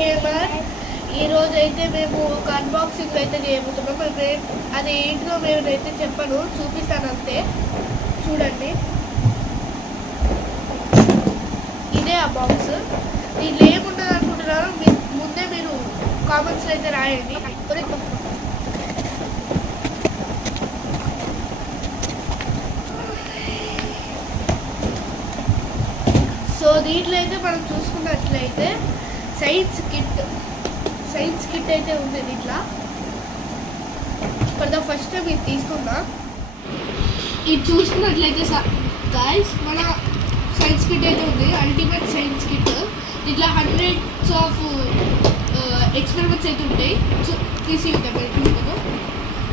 Gamer. ఈరోజు అయితే మేము ఒక అన్బాక్సింగ్ అయితే చేయబోతున్నాం. అది ఏంటో మేమైతే చెప్పను, చూపిస్తాను అంతే. చూడండి, ఇదే ఆ బాక్స్. దీంట్లో ఏమున్నది అనుకుంటున్నారో ముందే మీరు కామెంట్స్లో అయితే రాయండి. సో దీంట్లో అయితే మనం చూసుకున్నట్లయితే సైన్స్ కిట్ అయితే ఉంది దీంట్లో. ఫర్ ద ఫస్ట్ టైం ఇది తీసుకున్నా. ఇది చూసుకున్నట్లయితే గైస్ మన సైన్స్ కిట్ అయితే ఉంది, అల్టిమేట్ సైన్స్ కిట్. ఇట్లా హండ్రెడ్స్ ఆఫ్ ఎక్స్పెరిమెంట్స్ అయితే ఉంటాయి. తీసి ఉంటాయి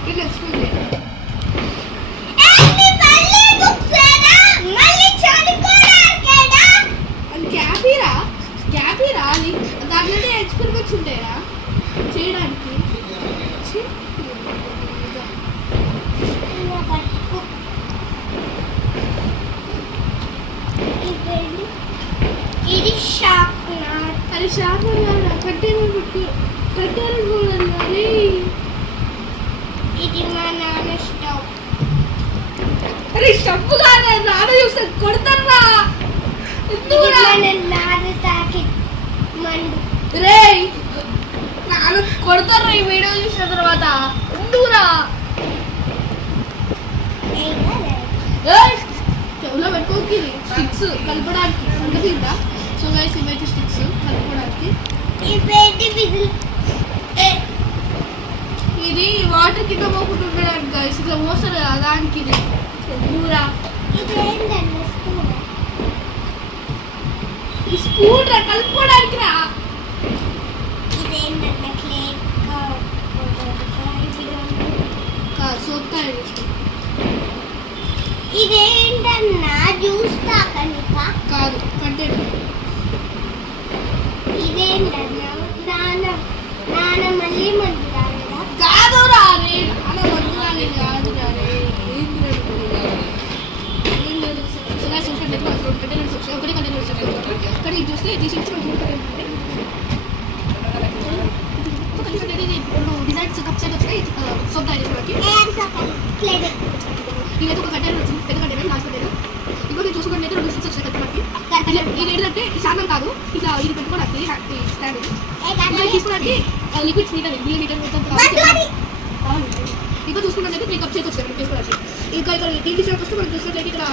ఇట్లా ఎక్స్ప్లెయిన్ చేయాలి. క్యాబీరా అది దాంట్లోనే ఎక్స్పెరిమెంట్స్ ఉంటాయా చేయడానికి. ఇది షార్ప్నర్. అది షార్ప్నర్ కాదా, కట్టెలు చూడాలి. ఇది మా నాన్న స్టవ్. అరే స్టవ్ కాదా, నాన్న చూస్తే కొడతారా. రే నాన్న కొడతారు ఈ వీడియో చూసిన తర్వాత. ఎందుకురా చెవులో పెట్టుకోకి స్టిక్స్ కలపడానికి సంగతిందా. సో గైస్ ఇవైతే స్టిక్స్ కలుపుకోవడానికి. ఇది వాటర్ కింద పోకుండా ఉండడానికి గైస్, ఇట్లా మోస్తారు కదా దానికి. ఇది దూరా ఈ స్పూన్ రా కలుపుకోవడానికి రా. ఇదేంటన్నా జ్యూస్ తాకనిక కాదు కంటెంట్. ఇదేంటన్నా నాన్న మళ్ళీ మందు తాగదా. కాదు రా రే, నాన్న మందు తాగేది కాదు రా రే. ఒకటే కంటెంట్ కానీ ఇది చూస్తే ఇది చూస్తే డిజైన్స్ కప్స్ అయితే వచ్చినాయి సొంత చేసుకోవడానికి. ఇవైతే ఒక కంటైనర్ వచ్చింది, పెద్ద కంటైనర్ లాస్ట్ కంటైనర్. ఇంకోటి చూసుకున్నట్లయితే 2 స్టిక్స్ వచ్చినాయి కట్టడానికి. ఇది ఏంటంటే శాతం కాదు, ఇట్లా ఇది పెట్టుకోవడానికి స్టాండ్. ఇది తీసుకోవడానికి లిక్విడ్స్ మిల్లీమీటర్ మొత్తం. ఇంకా చూసుకున్నట్లయితే 3 కప్స్ అయితే వచ్చినాయి మనం చేసుకోవడానికి. ఇంకా ఇక్కడ దీని విషయానికి వస్తే మనం చూసినట్లయితే ఇక్కడ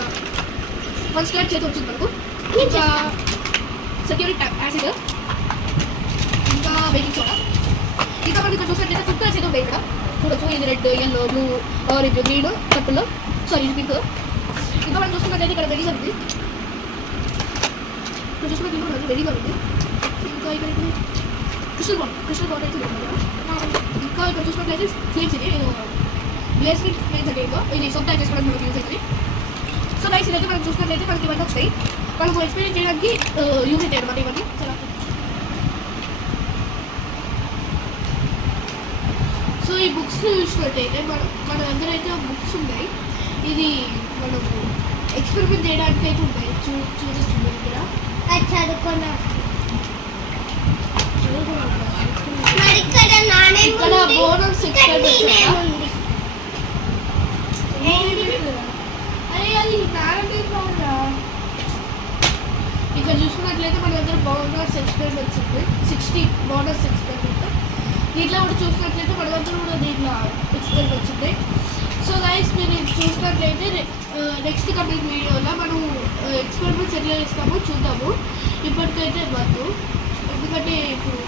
1 స్క్వేర్ చేతి వచ్చింది మనకు. ఇంకా సెక్యూరిటీ యాసిడ్, ఇంకా బేకింగ్ సోడా. ఇంకా మనం ఇక్కడ చూసినట్లయితే ఫుడ్ కలర్స్ ఏదో ఉంటాయి ఇక్కడ చూడొచ్చు. ఇది red, yellow, blue, orange, green, purple, sorry ఇది పింక్. ఇంకా మనం చూసుకున్నట్లయితే ఇక్కడ వెరీగా ఉంది. ఇక్కడ చూసుకున్నట్లయితే వెరీగా ఉంది. ఇంకా ఇక్కడ క్రిస్టల్ బాల్ అయితే ఇంకా ఇక్కడ చూసుకున్నట్లయితే ఫ్లేమ్స్ ఇది గ్లేస్మెంట్ ఫ్లేమ్స్ అంటే ఇది సొంత చేసుకోవడానికి మనకు యూజ్ అవుతుంది. సో గైస్ ఇదైతే మనం చూసుకున్నట్లయితే మనకి ఇవన్నీ వస్తాయి. మనకు ఎక్స్పీరియన్స్ చేయడానికి యూజ్ అవుతాయి అనమాట ఇవన్నీ. చాలా సో ఈ బుక్స్ చూసినట్టయితే మన దగ్గర అయితే బుక్స్ ఉన్నాయి. ఇది మనము ఎక్స్పెరిమెంట్ చేయడానికి అయితే ఉంటాయి. చూడొచ్చు దగ్గర చదువుకున్నా. ఇక్కడ బోనస్ ఎక్స్పెరిమెంట్. అరే అది నానే బాగుందా. ఇక్కడ చూసుకున్నట్లయితే మన దగ్గర బోనస్ ఎక్స్పెరిమెంట్స్ ఉంది, 60 బోనస్ ఎక్స్పెరిమెంట్. దీంట్లో కూడా చూసినట్లయితే మన దగ్గర కూడా దీంట్లో ఎక్స్పెరిమెంట్స్ ఉంటాయి. సో గైస్ మీరు చూసినట్లయితే నెక్స్ట్ కంప్లీట్ వీడియోలో మనం ఎక్స్పెరిమెంట్స్ ఎట్లా చేస్తామో చూద్దాము. ఇప్పటికైతే వద్దు, ఎందుకంటే ఇప్పుడు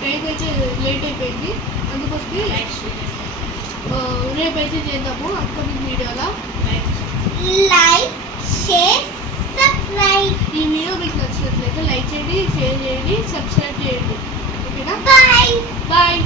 టైం అయితే లేట్ అయిపోయింది. అందుకోసమే రేపైతే చేద్దాము అప్కమింగ్ వీడియోలో. Like, share, subscribe. ఈ వీడియో మీకు నచ్చినట్లయితే లైక్ చేయండి, షేర్ చేయండి, సబ్స్క్రైబ్ చేయండి. ఓకేనా? Bye bye.